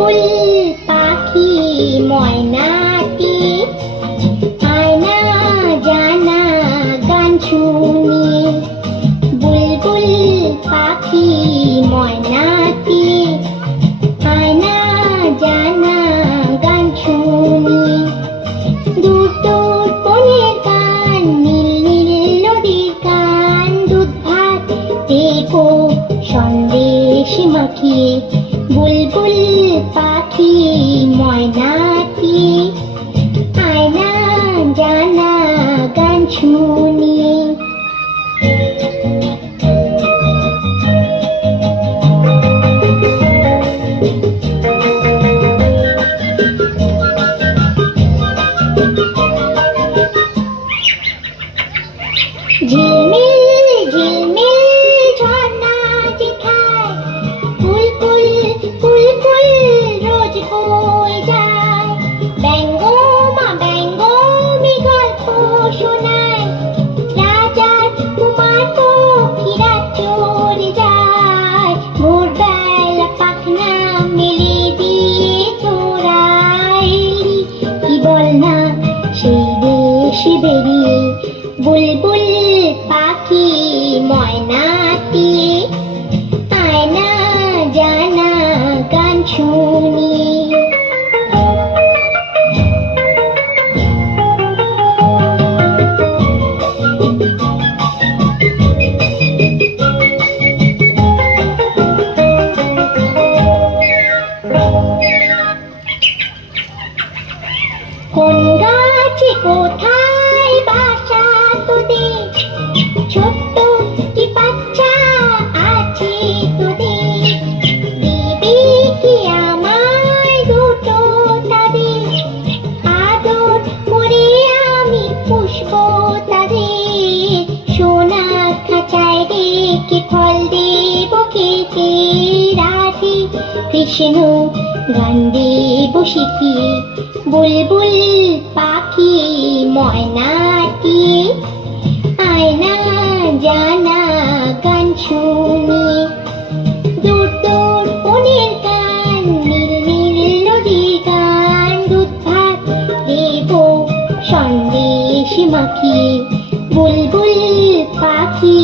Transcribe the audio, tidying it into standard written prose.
বুলবুল পাখি ময়নাটি আয়না জানা গান শুনি। বুলবুল পাখি ময়নাটি আয়না জানা গান শুনি। দূর দূর বনের গান, নীল নীল নদীর গান, দুধ ভাত দেবো সন্দেশ মাখিয়ে। বুলবুল পাখি ময়নাটি আয়না জানা গান শুনি। ঝিলমিল ঝিলমিল ঝর্ণা যেথায় ফুল ফুল ফুল ফুল রোজ বয়ে যায়। ব্যঙ্গ মা ব্যঙ্গ মি গল্প শোনায়। রাজার কুমার পক্ষীরা চলে যায়। ভোরবেলা পাখনা মেলে দিয়ে তোরা এলি। কি বল না সেই দেশে বেরিয়ে। বুলবুল পাখি ময়নাটি আয়না জানা গান শুনি। কোন গাছে কোথায় বাসা তোদের? ছোট্ট কি বাচ্চা আছে তোদের? দিবি কি আমায় দুটো তাদের? আদর করে আমি পুষবো তাদের। সোনা খাঁচায় রেখে ফল দেব খেতে। রাধে কৃষ্ণ গান দেব শিখিয়ে। বুলবুল পাখি ময়নাটি আয়না জানা গান শুনি। দূর দূর বনের গান, নীল নীল নদীর গান, দুধ ভাত দেব সন্দেশ মাখিয়ে। বুলবুল পাখি